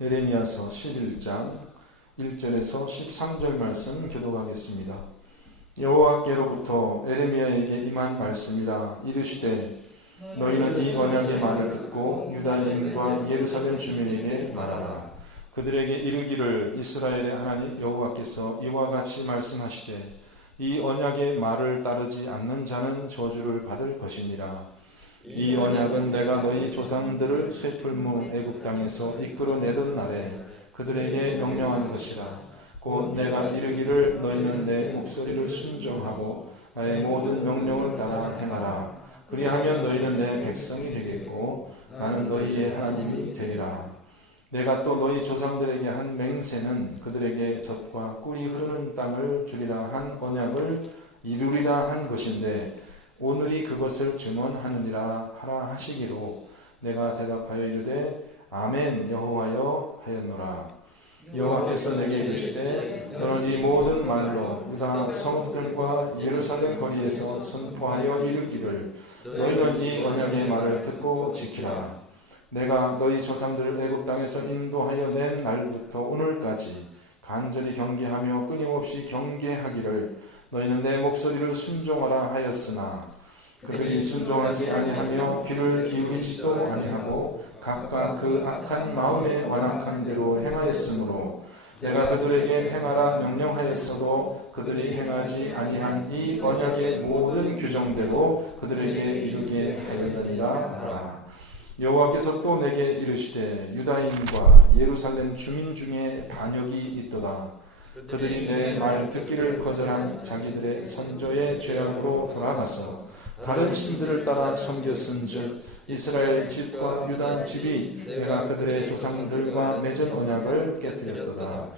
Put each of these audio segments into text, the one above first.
에레미야서 11장 1절에서 13절 말씀 교독하겠습니다. 여호와께로부터 에레미야에게 임한 말씀이라. 이르시되 너희는 이 언약의 말을 듣고 유다인과 예루살렘 주민에게 말하라. 그들에게 이르기를 이스라엘의 하나님 여호와께서 이와 같이 말씀하시되 이 언약의 말을 따르지 않는 자는 저주를 받을 것이니라. 이 언약은 내가 너희 조상들을 쇠풀무 애굽 땅에서 이끌어내던 날에 그들에게 명령한 것이라. 곧 내가 이르기를 너희는 내 목소리를 순종하고 나의 모든 명령을 따라 행하라. 그리하면 너희는 내 백성이 되겠고 나는 너희의 하나님이 되리라. 내가 또 너희 조상들에게 한 맹세는 그들에게 젖과 꿀이 흐르는 땅을 주리라 한 언약을 이루리라 한 것인데 오늘이 그것을 증언하느니라 하라 하시기로 내가 대답하여 이르되 아멘 여호와여 하였노라. 여호와께서 내게 이르시되 너는 이 모든 말로 유다 성들과 예루살렘 거리에서 선포하여 이르기를 너희는 이 언약의 말을 듣고 지키라. 내가 너희 조상들을 애굽 땅에서 인도하여 낸 날부터 오늘까지 간절히 경계하며 끊임없이 경계하기를 너희는 내 목소리를 순종하라 하였으나 그들이 순종하지 아니하며 귀를 기울이지도 아니하고 각각 그 악한 마음에 완악한 대로 행하였으므로 내가 그들에게 행하라 명령하였어도 그들이 행하지 아니한 이 언약의 모든 규정대로 그들에게 이르게 하였느니라 하라. 여호와께서 또 내게 이르시되 유다인과 예루살렘 주민 중에 반역이 있도다. 그들이 내 말 듣기를 거절한 자기들의 선조의 죄악으로 돌아가서 다른 신들을 따라 섬겼은즉 이스라엘 집과 유다 집이 내가 그들의 조상들과 맺은 언약을 깨뜨렸도다.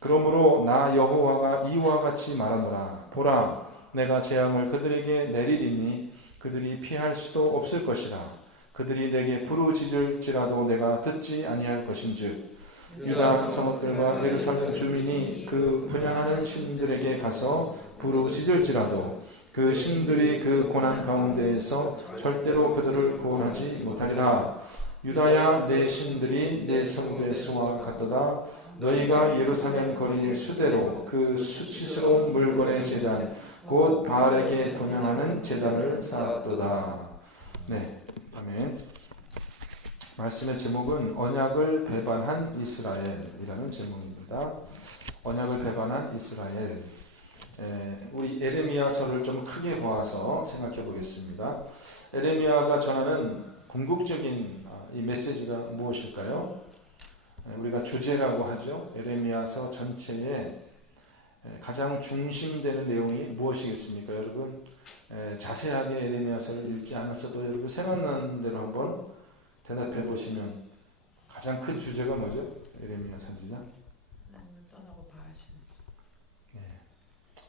그러므로 나 여호와가 이와 같이 말하노라. 보라, 내가 재앙을 그들에게 내리리니 그들이 피할 수도 없을 것이라. 그들이 내게 부르짖을지라도 내가 듣지 아니할 것인즉 유다 성읍들과 예루살렘 주민이 그 분양하는 신들에게 가서 부르짖을지라도 그 신들이 그 고난 가운데에서 절대로 그들을 구원하지 못하리라. 유다야 내 신들이 내 성읍의 수와 같도다. 너희가 예루살렘 거리의 수대로 그 수치스러운 물건의 제단 곧 바알에게 동양하는 제단을 쌓았도다. 네, 아멘. 말씀의 제목은 언약을 배반한 이스라엘이라는 제목입니다. 언약을 배반한 이스라엘. 우리 에레미야서를 좀 크게 보아서 생각해 보겠습니다. 에레미야가 전하는 궁극적인 이 메시지가 무엇일까요? 우리가 주제라고 하죠. 에레미야서 전체에 가장 중심되는 내용이 무엇이겠습니까? 여러분 자세하게 에레미야서를 읽지 않았어도 여러분 생각나는 대로 한번 대답해 보시면 가장 큰 주제가 뭐죠? 에레미야 선지자?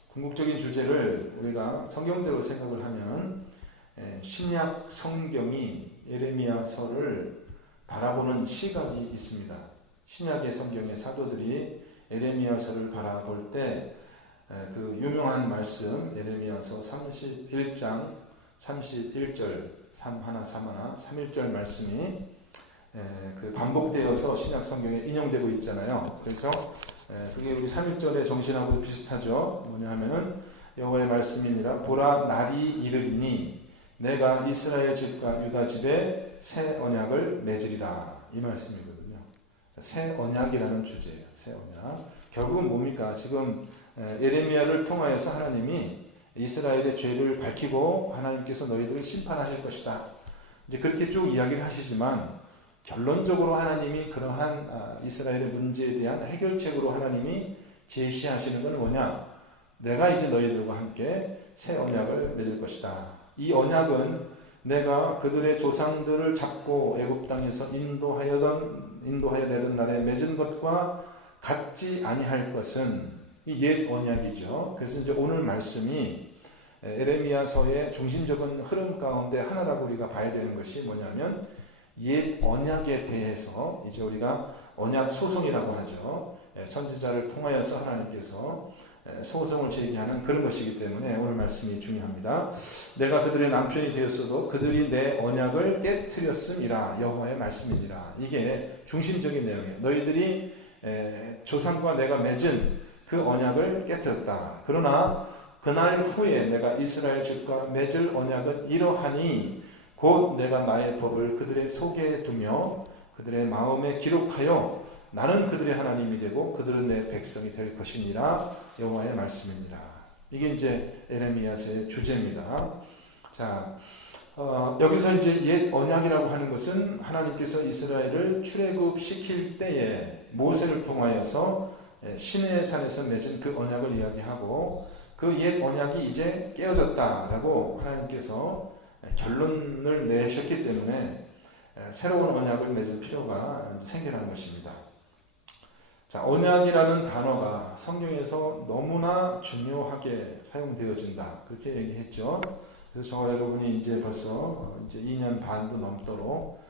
궁극적인 주제를 우리가 성경대로 생각을 하면 신약 성경이 에레미야서를 바라보는 시각이 있습니다. 신약의 성경의 사도들이 에레미야서를 바라볼 때 그 유명한 말씀 에레미야서 31장 31절 31 말씀이 그 반복되어서 신약 성경에 인용되고 있잖아요. 그래서 그게 우리 3.1절의 정신하고 비슷하죠. 뭐냐 하면은 여호와의 말씀이니라. 보라 날이 이르리니 내가 이스라엘 집과 유다 집에 새 언약을 맺으리라. 이 말씀이거든요. 새 언약이라는 주제예요. 새 언약. 결국은 뭡니까? 지금 예레미야를 통하여서 하나님이 이스라엘의 죄를 밝히고 하나님께서 너희들을 심판하실 것이다. 이제 그렇게 쭉 이야기를 하시지만 결론적으로 하나님이 그러한 이스라엘의 문제에 대한 해결책으로 하나님이 제시하시는 건 뭐냐? 내가 이제 너희들과 함께 새 언약을 맺을 것이다. 이 언약은 내가 그들의 조상들을 잡고 애굽 땅에서 인도하여 내던 날에 맺은 것과 같지 아니할 것은 이 옛 언약이죠. 그래서 이제 오늘 말씀이 에레미야서의 중심적인 흐름 가운데 하나라고 우리가 봐야 되는 것이 뭐냐면 옛 언약에 대해서 이제 우리가 언약 소송이라고 하죠. 선지자를 통하여서 하나님께서 소송을 제기하는 그런 것이기 때문에 오늘 말씀이 중요합니다. 내가 그들의 남편이 되었어도 그들이 내 언약을 깨트렸음이라 여호와의 말씀이니라. 이게 중심적인 내용이에요. 너희들이 조상과 내가 맺은 그 언약을 깨트렸다. 그러나 그날 후에 내가 이스라엘 집과 맺을 언약은 이러하니 곧 내가 나의 법을 그들의 속에 두며 그들의 마음에 기록하여 나는 그들의 하나님이 되고 그들은 내 백성이 될 것이니라 여호와의 말씀입니다. 이게 이제 에레미야서의 주제입니다. 자, 여기서 이제 옛 언약이라고 하는 것은 하나님께서 이스라엘을 출애굽시킬 때에 모세를 통하여서 시내의 산에서 맺은 그 언약을 이야기하고 그 옛 언약이 이제 깨어졌다라고 하나님께서 결론을 내셨기 때문에 새로운 언약을 맺을 필요가 생겨난 것입니다. 자, 언약이라는 단어가 성경에서 너무나 중요하게 사용되어진다. 그렇게 얘기했죠. 그래서 저와 여러분이 이제 벌써 이제 2년 반도 넘도록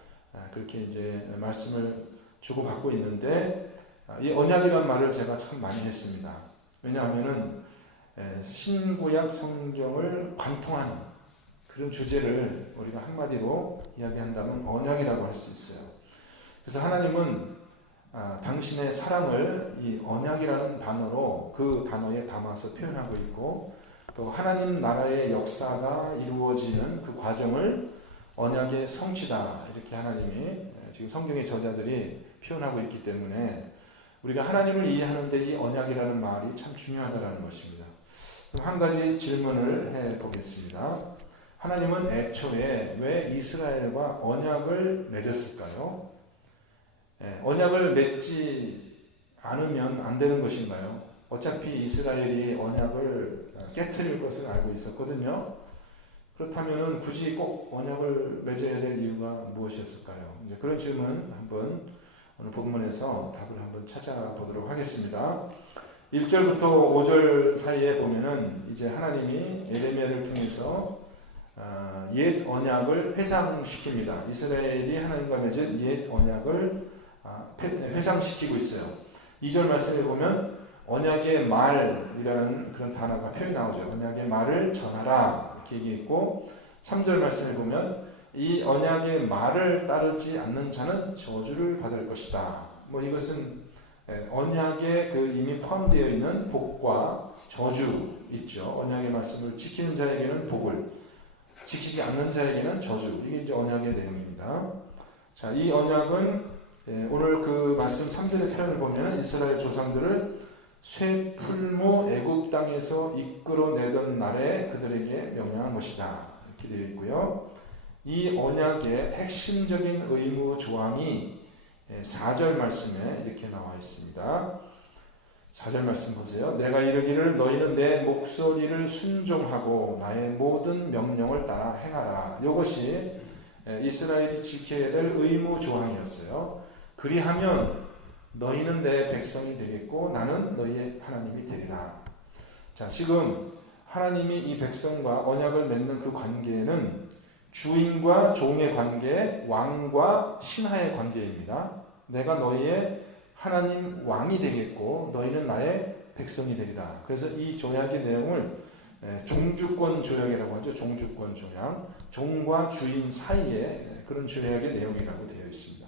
그렇게 이제 말씀을 주고받고 있는데 이 언약이라는 말을 제가 참 많이 했습니다. 왜냐하면은 신구약 성경을 관통하는 그런 주제를 우리가 한마디로 이야기한다면 언약이라고 할 수 있어요. 그래서 하나님은 당신의 사랑을 이 언약이라는 단어로 그 단어에 담아서 표현하고 있고 또 하나님 나라의 역사가 이루어지는 그 과정을 언약의 성취다 이렇게 하나님이 지금 성경의 저자들이 표현하고 있기 때문에 우리가 하나님을 이해하는 데 이 언약이라는 말이 참 중요하다는 것입니다. 그럼 한 가지 질문을 해보겠습니다. 하나님은 애초에 왜 이스라엘과 언약을 맺었을까요? 언약을 맺지 않으면 안 되는 것인가요? 어차피 이스라엘이 언약을 깨트릴 것을 알고 있었거든요. 그렇다면 굳이 꼭 언약을 맺어야 될 이유가 무엇이었을까요? 이제 그런 질문 한번 오늘 본문에서 답을 한번 찾아보도록 하겠습니다. 1절부터 5절 사이에 보면은 이제 하나님이 에레미야를 통해서 옛 언약을 회상시킵니다. 이스라엘이 하나님과 맺은 옛 언약을 회상시키고 있어요. 2절 말씀에 보면 언약의 말이라는 그런 단어가 표현이 나오죠. 언약의 말을 전하라 이렇게 얘기했고 3절 말씀에 보면 이 언약의 말을 따르지 않는 자는 저주를 받을 것이다. 뭐 이것은 언약에 그 이미 포함되어 있는 복과 저주 있죠. 언약의 말씀을 지키는 자에게는 복을, 지키지 않는 자에게는 저주. 이게 이제 언약의 내용입니다. 자, 이 언약은 오늘 그 말씀 3절의 표현을 보면 이스라엘 조상들을 쇠풀무 애굽 땅에서 이끌어내던 날에 그들에게 명령한 것이다. 이렇게 되어 있고요. 이 언약의 핵심적인 의무 조항이 4절 말씀에 이렇게 나와 있습니다. 4절 말씀 보세요. 내가 이르기를 너희는 내 목소리를 순종하고 나의 모든 명령을 따라 행하라. 이것이 이스라엘이 지켜야 될 의무 조항이었어요. 그리하면 너희는 내 백성이 되겠고 나는 너희의 하나님이 되리라. 자, 지금 하나님이 이 백성과 언약을 맺는 그 관계는 주인과 종의 관계, 왕과 신하의 관계입니다. 내가 너희의 하나님 왕이 되겠고 너희는 나의 백성이 되리라. 그래서 이 조약의 내용을 종주권 조약이라고 하죠. 종주권 조약. 종과 주인 사이에 그런 조약의 내용이라고 되어 있습니다.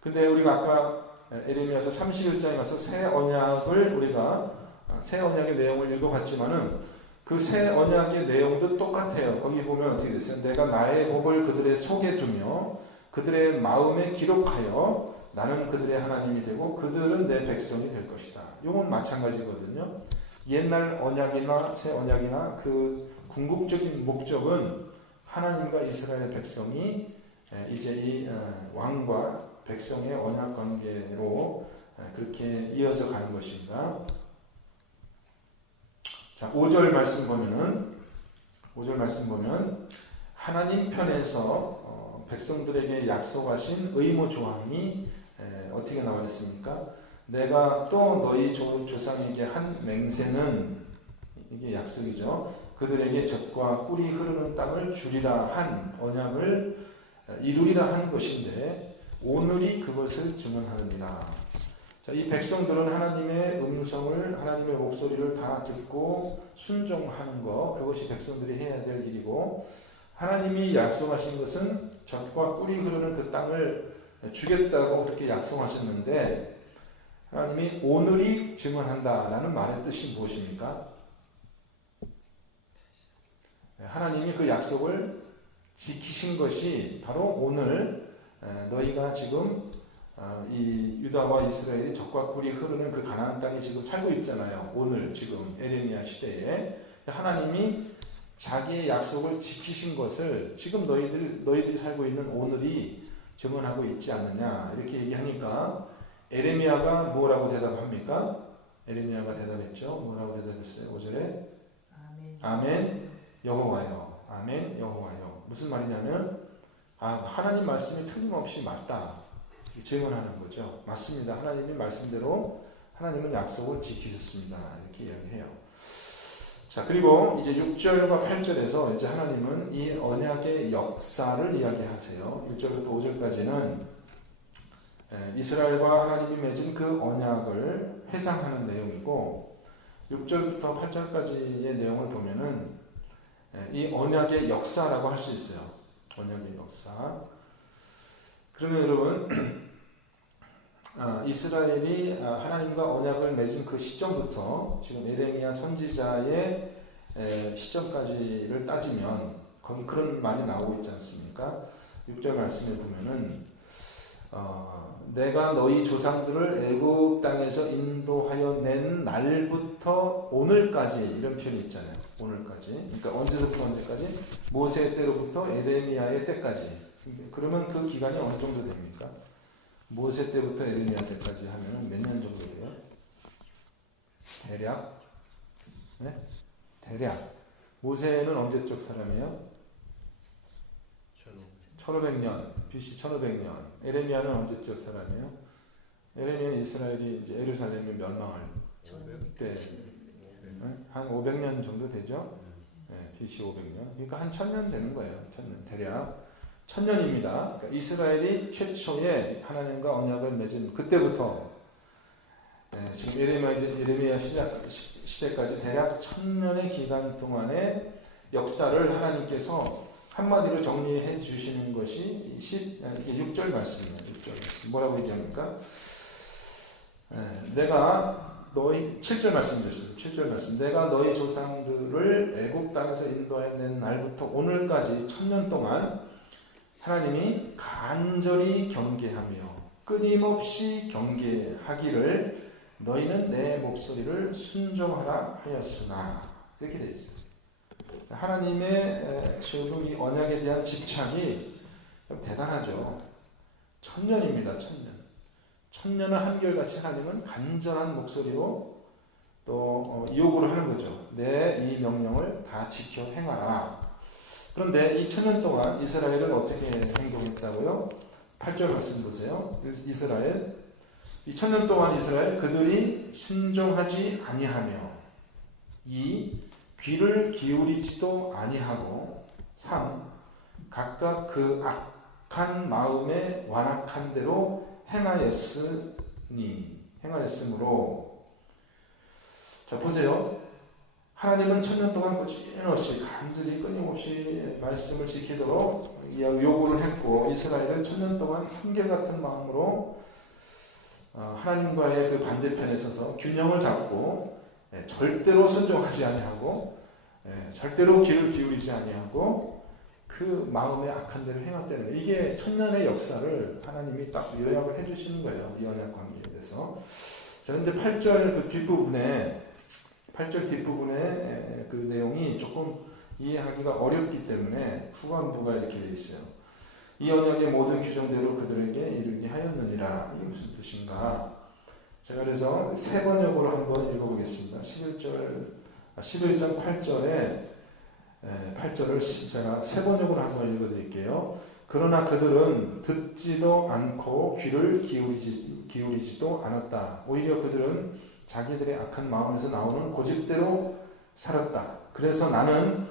근데 우리가 아까 에레미야서 31장에 가서 새 언약을 우리가 새 언약의 내용을 읽어봤지만은 그 새 언약의 내용도 똑같아요. 거기 보면 어떻게 됐어요? 내가 나의 법을 그들의 속에 두며 그들의 마음에 기록하여 나는 그들의 하나님이 되고 그들은 내 백성이 될 것이다. 이건 마찬가지거든요. 옛날 언약이나 새 언약이나 그 궁극적인 목적은 하나님과 이스라엘 백성이 이제 이 왕과 백성의 언약 관계로 그렇게 이어져 가는 것입니다. 자, 5절 말씀 보면 하나님 편에서 백성들에게 약속하신 의무 조항이 어떻게 나와 있습니까? 내가 또 너희 조상에게 한 맹세는, 이게 약속이죠. 그들에게 젖과 꿀이 흐르는 땅을 주리라 한 언약을 이루리라 한 것인데 오늘이 그것을 증언하느니라. 자, 이 백성들은 하나님의 음성을, 하나님의 목소리를 다 듣고 순종하는 것, 그것이 백성들이 해야 될 일이고, 하나님이 약속하신 것은 젖과 꿀이 흐르는 그 땅을 주겠다고 그렇게 약속하셨는데, 하나님이 오늘이 증언한다라는 말의 뜻이 무엇입니까? 하나님이 그 약속을 지키신 것이 바로 오늘 너희가 지금 이 유다와 이스라엘이 젖과 꿀이 흐르는 그 가나안 땅에 지금 살고 있잖아요. 오늘 지금 에레미야 시대에 하나님이 자기의 약속을 지키신 것을 지금 너희들이 살고 있는 오늘이 증언하고 있지 않느냐 이렇게 얘기하니까 에레미야가 뭐라고 대답합니까? 에레미야가 대답했죠. 뭐라고 대답했어요? 5절에 아멘 여호와여, 아멘 여호와여. 무슨 말이냐면 하나님 말씀이 틀림없이 맞다 증언하는 거죠. 맞습니다. 하나님이 말씀대로 하나님은 약속을 지키셨습니다. 이렇게 이야기해요. 자, 그리고 이제 6절과 8절에서 이제 하나님은 이 언약의 역사를 이야기하세요. 1절부터 5절까지는 이스라엘과 하나님이 맺은 그 언약을 회상하는 내용이고, 6절부터 8절까지의 내용을 보면은 이 언약의 역사라고 할 수 있어요. 언약의 역사. 그러면 여러분, 이스라엘이 하나님과 언약을 맺은 그 시점부터 지금 에레미야 선지자의 시점까지를 따지면 거기 그런 말이 나오고 있지 않습니까? 6절 말씀에 보면은 내가 너희 조상들을 애굽 땅에서 인도하여 낸 날부터 오늘까지 이런 표현이 있잖아요. 오늘까지. 그러니까 언제부터 언제까지? 모세 때로부터 에레미야의 때까지. 그러면 그 기간이 어느 정도 됩니까? 모세 때부터 에레미야 때까지 하면 몇 년 정도 돼요? 대략? 네? 대략. 모세는 언제적 사람이에요? 1500년, BC 1500년. 에레미야는 언제적 사람이에요? 에레미야는 이스라엘이 이제 예루살렘이 멸망할 때, 한 500년 정도 되죠? 네, BC 500년. 그러니까 한 1000년 되는 거예요. 1000년, 대략. 1000년입니다. 그러니까 이스라엘이 최초의 하나님과 언약을 맺은 그때부터 지금 에레미야 시대까지 대략 1000년의 기간 동안의 역사를 하나님께서 한마디로 정리해 주시는 것이 이게 6절 말씀이에요. 6절 말씀. 뭐라고 얘기합니까? 내가 너희 7절 말씀 주셨어요. 7절 말씀. 내가 너희 조상들을 애굽 땅에서 인도해낸 날부터 오늘까지 1000년 동안 하나님이 간절히 경계하며 끊임없이 경계하기를 너희는 내 목소리를 순종하라 하였으나 이렇게 되어 있어요. 하나님의 지금 이 언약에 대한 집착이 대단하죠. 1000년입니다. 1000년. 1000년을 한결같이 하나님은 간절한 목소리로 또 요구를 하는 거죠. 내 이 명령을 다 지켜 행하라. 그런데 이 1000년 동안 이스라엘은 어떻게 행동했다고요? 8절 말씀 보세요. 이스라엘 이 1000년 동안 이스라엘 그들이 순종하지 아니하며 2. 귀를 기울이지도 아니하고 3. 각각 그 악한 마음에 완악한 대로 행하였으므로. 자, 보세요. 하나님은 1000년 동안 끊임없이 간절히 끊임없이 말씀을 지키도록 요구를 했고, 이스라엘은 1000년 동안 한결같은 마음으로 하나님과의 그 반대편에 서서 균형을 잡고 절대로 순종하지 아니하고 절대로 귀를 기울이지 아니하고 그 마음의 악한 대로 행했다는 거예요. 이게 1000년의 역사를 하나님이 딱 요약을 해주시는 거예요. 이 언약 관계에 대해서. 자, 근데 8절 그 뒷부분에 8절 뒷부분에 그 내용이 조금 이해하기가 어렵기 때문에 후반부가 이렇게 되어 있어요. 이 언약의 모든 규정대로 그들에게 이르게 하였느니라. 이게 무슨 뜻인가? 제가 그래서 세 번역으로 한번 읽어보겠습니다. 11장 8절을 제가 세 번역으로 한번 읽어드릴게요. 그러나 그들은 듣지도 않고 귀를 기울이지도 않았다. 오히려 그들은 자기들의 악한 마음에서 나오는 고집대로 살았다. 그래서 나는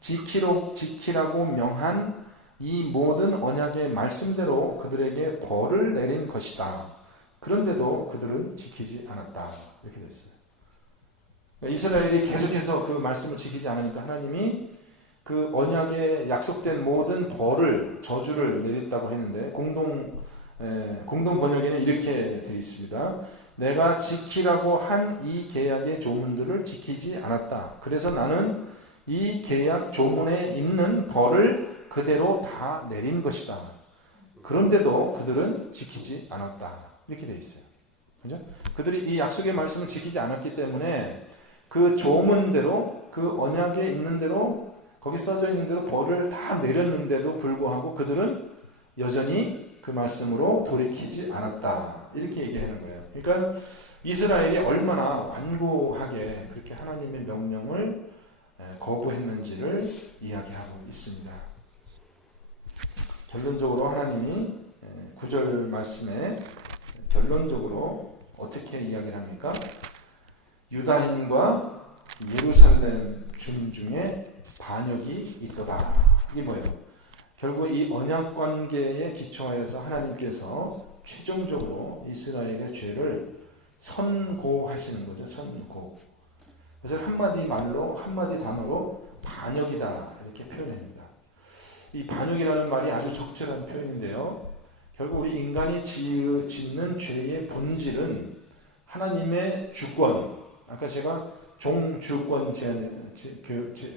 지키라고 명한 이 모든 언약의 말씀대로 그들에게 벌을 내린 것이다. 그런데도 그들은 지키지 않았다. 이렇게 됐어요. 그러니까 이스라엘이 계속해서 그 말씀을 지키지 않으니까 하나님이 그 언약에 약속된 모든 벌을, 저주를 내렸다고 했는데 공동 번역에는 이렇게 되어 있습니다. 내가 지키라고 한 이 계약의 조문들을 지키지 않았다. 그래서 나는 이 계약 조문에 있는 벌을 그대로 다 내린 것이다. 그런데도 그들은 지키지 않았다. 이렇게 되어 있어요. 그죠? 그들이 이 약속의 말씀을 지키지 않았기 때문에 그 조문대로, 그 언약에 있는 대로, 거기 써져 있는 대로 벌을 다 내렸는데도 불구하고 그들은 여전히 그 말씀으로 돌이키지 않았다. 이렇게 얘기하는 거예요. 그러니까 이스라엘이 얼마나 완고하게 그렇게 하나님의 명령을 거부했는지를 이야기하고 있습니다. 결론적으로 하나님이 9절 말씀에 결론적으로 어떻게 이야기를 합니까? 유다인과 예루살렘 중 중에 반역이 있도다. 이게 뭐예요? 결국 이 언약 관계에 기초하여서 하나님께서 최종적으로 이스라엘의 죄를 선고하시는 거죠. 선고. 그래서 한마디 말로, 한마디 단어로 반역이다 이렇게 표현합니다. 이 반역이라는 말이 아주 적절한 표현인데요. 결국 우리 인간이 짓는 죄의 본질은 하나님의 주권, 아까 제가 종주권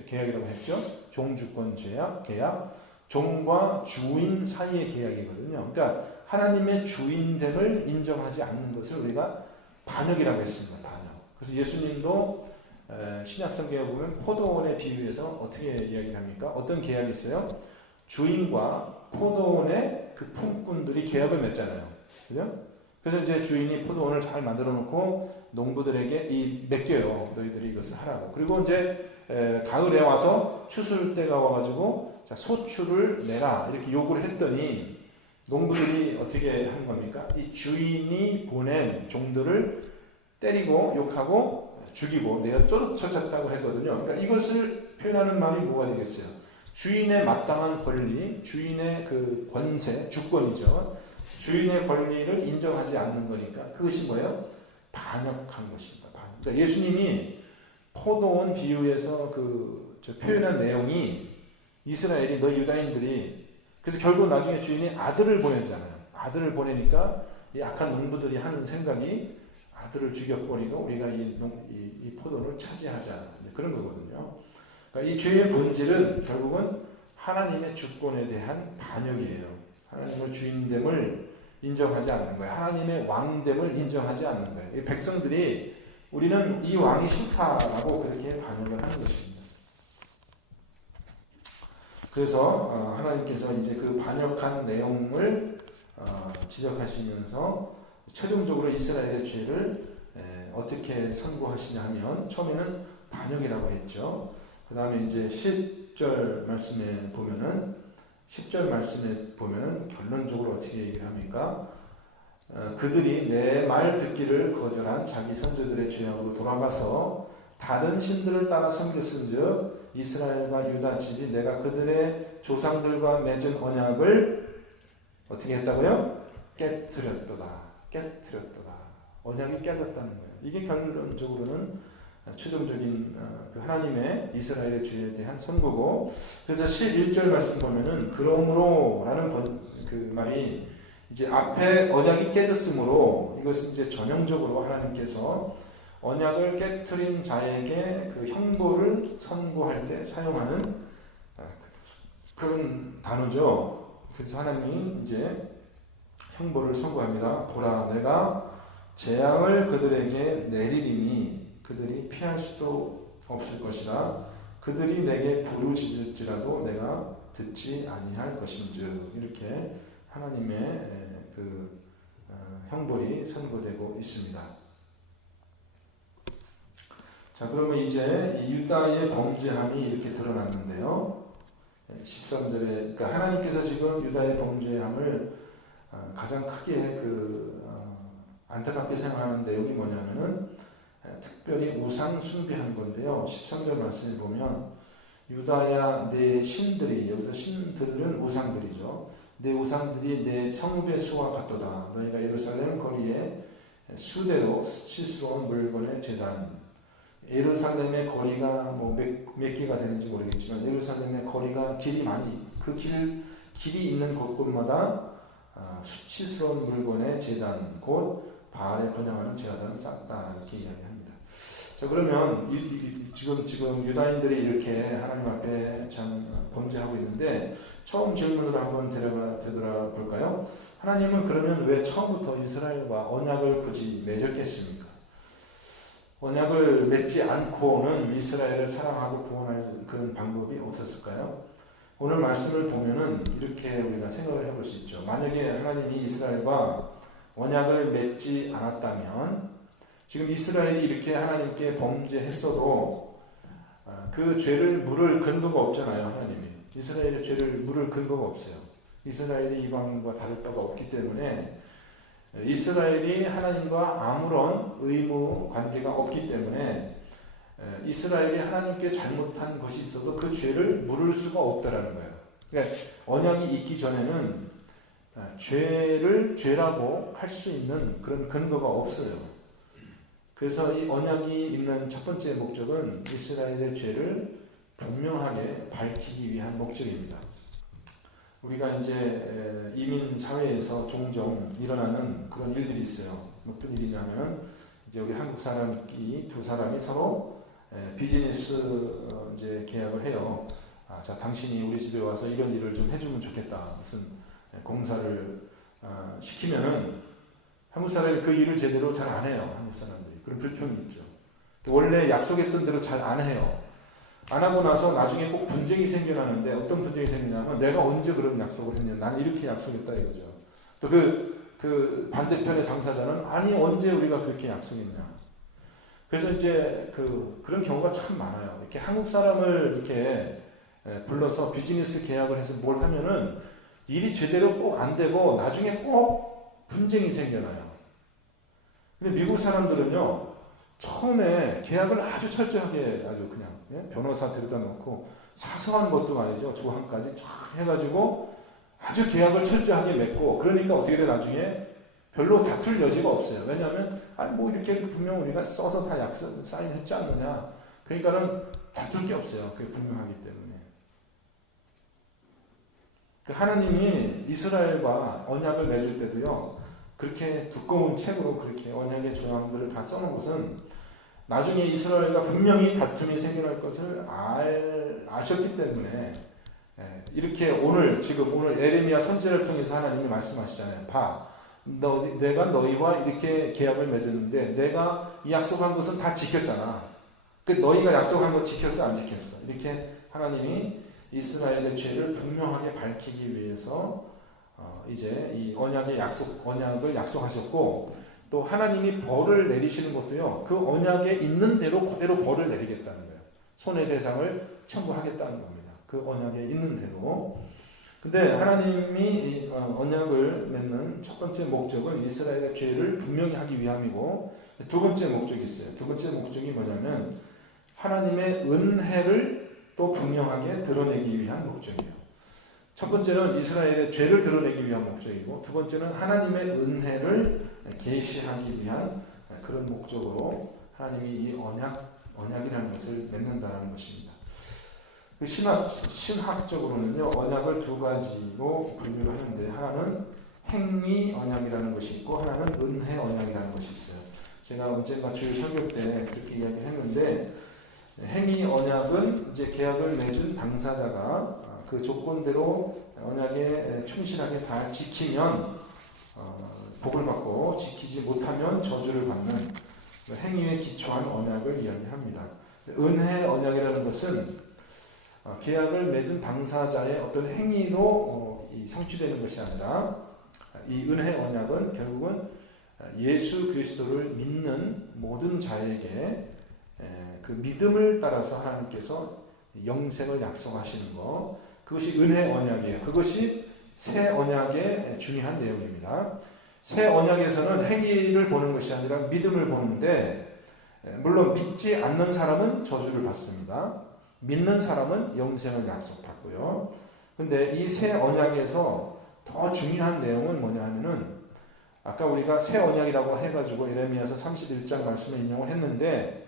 계약이라고 했죠. 종주권 계약, 종과 주인 사이의 계약이거든요. 그러니까 하나님의 주인됨을 인정하지 않는 것을 우리가 반역이라고 했습니다. 반역. 그래서 예수님도 신약 성경에 보면 포도원의 비유에서 어떻게 이야기를 합니까? 어떤 계약이 있어요? 주인과 포도원의 그 품꾼들이 계약을 맺잖아요. 그죠? 그래서 이제 주인이 포도원을 잘 만들어 놓고 농부들에게 맡겨요. 너희들이 이것을 하라고. 그리고 이제 가을에 와서 추수를 때가 와가지고 자, 소출을 내라 이렇게 요구를 했더니 농부들이 어떻게 한 겁니까? 이 주인이 보낸 종들을 때리고 욕하고 죽이고 내가 쫓아쳤다고 했거든요. 그러니까 이것을 표현하는 말이 뭐가 되겠어요? 주인의 마땅한 권리, 주인의 그 권세, 주권이죠. 주인의 권리를 인정하지 않는 거니까 그것이 뭐예요? 반역한 것입니다. 그러니까 예수님이 포도원 비유에서 표현한 내용이 이스라엘이 너 유다인들이 그래서 결국 나중에 주인이 아들을 보냈잖아요. 아들을 보내니까 이 악한 농부들이 하는 생각이 아들을 죽여버리고 우리가 이 포도를 차지하자 그런 거거든요. 그러니까 이 죄의 본질은 결국은 하나님의 주권에 대한 반역이에요. 하나님의 주인됨을 인정하지 않는 거예요. 하나님의 왕됨을 인정하지 않는 거예요. 이 백성들이 우리는 이 왕이 싫다라고 그렇게 반역을 하는 것입니다. 그래서 하나님께서 이제 그 반역한 내용을 지적하시면서 최종적으로 이스라엘의 죄를 어떻게 선고하시냐 하면 처음에는 반역이라고 했죠. 그 다음에 이제 10절 말씀에 보면은 결론적으로 어떻게 얘기를 합니까? 그들이 내 말 듣기를 거절한 자기 선조들의 죄악으로 돌아가서 다른 신들을 따라 섬겼은즉 이스라엘과 유다 집이 내가 그들의 조상들과 맺은 언약을 어떻게 했다고요? 깨트렸도다. 언약이 깨졌다는 거예요. 이게 결론적으로는 최종적인 그 하나님의 이스라엘의 죄에 대한 선고고, 그래서 11절 말씀 보면은 그러므로라는 그 말이 이제 앞에 언약이 깨졌으므로 이것은 이제 전형적으로 하나님께서 언약을 깨트린 자에게 그 형벌을 선고할 때 사용하는 그런 단어죠. 그래서 하나님이 이제 형벌을 선고합니다. 보라, 내가 재앙을 그들에게 내리리니 그들이 피할 수도 없을 것이라. 그들이 내게 부르짖을지라도 내가 듣지 아니할 것인즉. 이렇게 하나님의 그 형벌이 선고되고 있습니다. 자, 그러면 이제 유다의 범죄함이 이렇게 드러났는데요. 13절에 그러니까 하나님께서 지금 유다의 범죄함을 가장 크게 안타깝게 생각하는 내용이 뭐냐면은 특별히 우상 숭배한 건데요. 13절 말씀에 보면 유다야 내 신들이, 여기서 신들은 우상들이죠. 내 우상들이 내 성배 수와 같도다. 너희가 예루살렘 거리 거리에 수대로 수치스러운 물건의 제단. 예루살렘의 거리가 몇 개가 되는지 모르겠지만 예루살렘의 거리가 길이 있는 곳곳마다 수치스러운 물건의 제단, 곧 바알에 분양하는 제단을 쌓았다, 이렇게 이야기합니다. 자, 그러면 지금 유다인들이 이렇게 하나님 앞에 참 범죄하고 있는데 처음 질문으로 한번 되돌아볼까요? 하나님은 그러면 왜 처음부터 이스라엘과 언약을 굳이 맺었겠습니까? 언약을 맺지 않고는 이스라엘을 사랑하고 구원할 그런 방법이 없었을까요? 오늘 말씀을 보면은 이렇게 우리가 생각을 해볼 수 있죠. 만약에 하나님이 이스라엘과 언약을 맺지 않았다면 지금 이스라엘이 이렇게 하나님께 범죄했어도 그 죄를 물을 근거가 없잖아요. 하나님이 이스라엘의 죄를 물을 근거가 없어요. 이스라엘이 이방인과 다를 바가 없기 때문에 이스라엘이 하나님과 아무런 의무 관계가 없기 때문에 이스라엘이 하나님께 잘못한 것이 있어도 그 죄를 물을 수가 없다라는 거예요. 그러니까 언약이 있기 전에는 죄를 죄라고 할 수 있는 그런 근거가 없어요. 그래서 이 언약이 있는 첫 번째 목적은 이스라엘의 죄를 분명하게 밝히기 위한 목적입니다. 우리가 이제 이민 사회에서 종종 일어나는 그런 일들이 있어요. 어떤 일이냐면 이제 우리 한국 사람이 두 사람이 서로 비즈니스 이제 계약을 해요. 자, 당신이 우리 집에 와서 이런 일을 좀 해주면 좋겠다. 무슨 공사를 시키면은 한국 사람이 그 일을 제대로 잘 안 해요. 한국 사람들이 그런 불평이 있죠. 원래 약속했던 대로 잘 안 해요. 안 하고 나서 나중에 꼭 분쟁이 생겨나는데 어떤 분쟁이 생기냐면 내가 언제 그런 약속을 했냐, 나는 이렇게 약속했다 이거죠. 또 그 반대편의 당사자는 아니 언제 우리가 그렇게 약속했냐. 그래서 이제 그런 경우가 참 많아요. 이렇게 한국 사람을 이렇게 불러서 비즈니스 계약을 해서 뭘 하면은 일이 제대로 꼭 안 되고 나중에 꼭 분쟁이 생겨나요. 근데 미국 사람들은요, 처음에 계약을 아주 철저하게 아주 그냥 변호사 데려다 놓고 사소한 것도 아니죠. 조항까지 쫙 해가지고 아주 계약을 철저하게 맺고 그러니까 어떻게 돼 나중에 별로 다툴 여지가 없어요. 왜냐하면 뭐 이렇게 분명 우리가 써서 다 약속 사인했지 않느냐. 그러니까는 다툴 게 없어요. 그게 분명하기 때문에. 하나님이 이스라엘과 언약을 맺을 때도요. 그렇게 두꺼운 책으로 그렇게 언약의 조항들을 다 써놓은 것은 나중에 이스라엘과 분명히 다툼이 생겨날 것을 아셨기 때문에 이렇게 오늘 에레미야 선지자를 통해서 하나님이 말씀하시잖아요. 봐, 내가 너희와 이렇게 계약을 맺었는데 내가 이 약속한 것은 다 지켰잖아. 너희가 약속한 거 지켰어 안 지켰어? 이렇게 하나님이 이스라엘의 죄를 분명하게 밝히기 위해서 이제 이 언약을 약속하셨고 또 하나님이 벌을 내리시는 것도요. 그 언약에 있는 대로 그대로 벌을 내리겠다는 거예요. 손해배상을 청구하겠다는 겁니다. 그 언약에 있는 대로. 근데 하나님이 언약을 맺는 첫 번째 목적은 이스라엘의 죄를 분명히 하기 위함이고 두 번째 목적이 있어요. 두 번째 목적이 뭐냐면 하나님의 은혜를 또 분명하게 드러내기 위한 목적이에요. 첫 번째는 이스라엘의 죄를 드러내기 위한 목적이고 두 번째는 하나님의 은혜를 계시하기 위한 그런 목적으로 하나님이 이 언약이라는 것을 맺는다는 것입니다. 신학적으로는요, 언약을 두 가지로 분류를 하는데 하나는 행위 언약이라는 것이 있고 하나는 은혜 언약이라는 것이 있어요. 제가 언젠가 주일 설교 때 그렇게 이야기했는데 행위 언약은 이제 계약을 맺은 당사자가 그 조건대로 언약에 충실하게 다 지키면 복을 받고 지키지 못하면 저주를 받는 행위에 기초한 언약을 이야기합니다. 은혜 언약이라는 것은 계약을 맺은 당사자의 어떤 행위로 성취되는 것이 아니라 이 은혜 언약은 결국은 예수 그리스도를 믿는 모든 자에게 그 믿음을 따라서 하나님께서 영생을 약속하시는 것, 그것이 은혜 언약이에요. 그것이 새 언약의 중요한 내용입니다. 새 언약에서는 행위를 보는 것이 아니라 믿음을 보는데 물론 믿지 않는 사람은 저주를 받습니다. 믿는 사람은 영생을 약속받고요. 근데 이 새 언약에서 더 중요한 내용은 뭐냐 하면은 아까 우리가 새 언약이라고 해가지고 에레미야서 31장 말씀을 인용을 했는데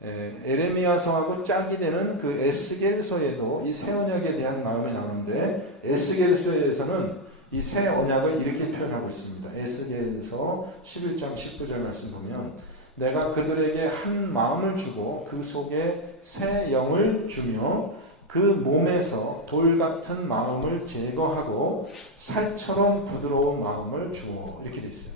에레미야서하고 짝이 되는 그 에스겔서에도 이 새 언약에 대한 마음이 나오는데 에스겔서에서는 이 새 언약을 이렇게 표현하고 있습니다. 에스겔서 11장 19절 말씀 보면 내가 그들에게 한 마음을 주고 그 속에 새 영을 주며 그 몸에서 돌 같은 마음을 제거하고 살처럼 부드러운 마음을 주어 이렇게 돼 있어요.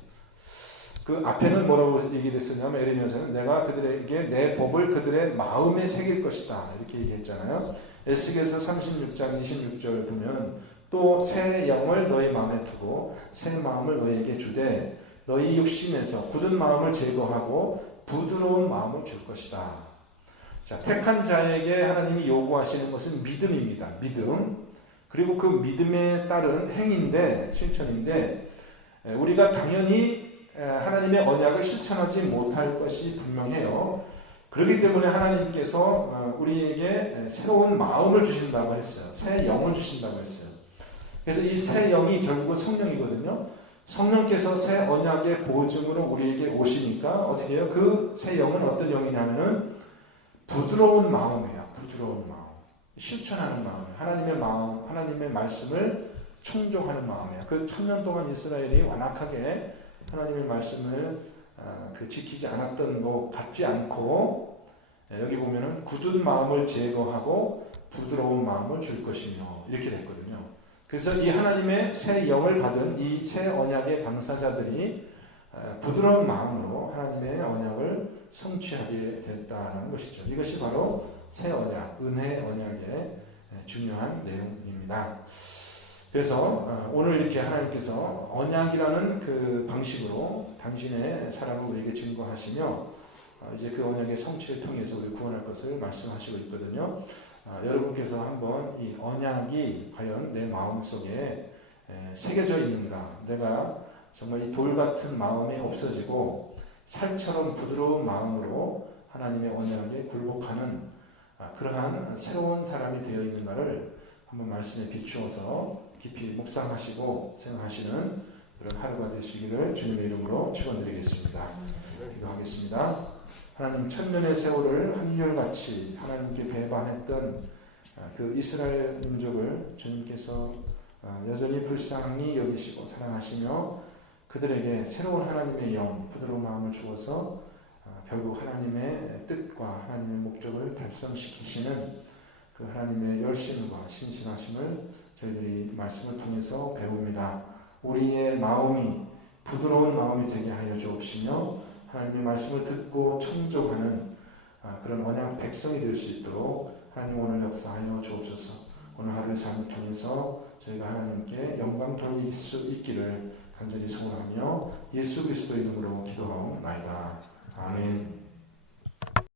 그 앞에는 뭐라고 얘기됐었냐면 에레미야서는 내가 그들에게 내 법을 그들의 마음에 새길 것이다 이렇게 얘기했잖아요. 에스겔서 36장 26절 보면 또 새 영을 너희 마음에 두고 새 마음을 너희에게 주되 너희 육신에서 굳은 마음을 제거하고 부드러운 마음을 줄 것이다. 자, 택한 자에게 하나님이 요구하시는 것은 믿음입니다. 믿음. 그리고 그 믿음에 따른 행인데 실천인데 우리가 당연히 하나님의 언약을 실천하지 못할 것이 분명해요. 그렇기 때문에 하나님께서 우리에게 새로운 마음을 주신다고 했어요. 새 영을 주신다고 했어요. 그래서 이 새 영이 결국은 성령이거든요. 성령께서 새 언약의 보증으로 우리에게 오시니까 어떻게 해요? 그 새 영은 어떤 영이냐면은 부드러운 마음이에요. 부드러운 마음. 실천하는 마음이에요. 하나님의 마음, 하나님의 말씀을 청종하는 마음이에요. 그 1000년 동안 이스라엘이 완악하게 하나님의 말씀을 지키지 않았던 것 같지 않고 여기 보면은 굳은 마음을 제거하고 부드러운 마음을 줄 것이며 이렇게 됐거든요. 그래서 이 하나님의 새 영을 받은 이 새 언약의 당사자들이 부드러운 마음으로 하나님의 언약을 성취하게 됐다는 것이죠. 이것이 바로 새 언약, 은혜 언약의 중요한 내용입니다. 그래서 오늘 이렇게 하나님께서 언약이라는 그 방식으로 당신의 사랑을 우리에게 증거하시며 이제 그 언약의 성취를 통해서 우리 구원할 것을 말씀하시고 있거든요. 여러분께서 한번 이 언약이 과연 내 마음속에 새겨져 있는가, 내가 정말 이 돌 같은 마음이 없어지고 살처럼 부드러운 마음으로 하나님의 언약에 굴복하는 그러한 새로운 사람이 되어 있는가를 한번 말씀에 비추어서 깊이 묵상하시고 생각하시는 그런 하루가 되시기를 주님의 이름으로 축원드리겠습니다. 기도하겠습니다. 하나님, 천년의 세월을 한결같이 하나님께 배반했던 그 이스라엘 민족을 주님께서 여전히 불쌍히 여기시고 사랑하시며 그들에게 새로운 하나님의 영, 부드러운 마음을 주어서 결국 하나님의 뜻과 하나님의 목적을 달성시키시는 그 하나님의 열심과 신실하심을 저희들이 말씀을 통해서 배웁니다. 우리의 마음이 부드러운 마음이 되게 하여 주옵시며 하나님의 말씀을 듣고 청종하는 그런 언약 백성이 될 수 있도록 하나님 오늘 역사하여 주옵소서. 오늘 하루의 삶을 통해서 저희가 하나님께 영광 돌릴 수 있기를 간절히 소원하며 예수 그리스도 이름으로 기도하옵나이다. 아멘.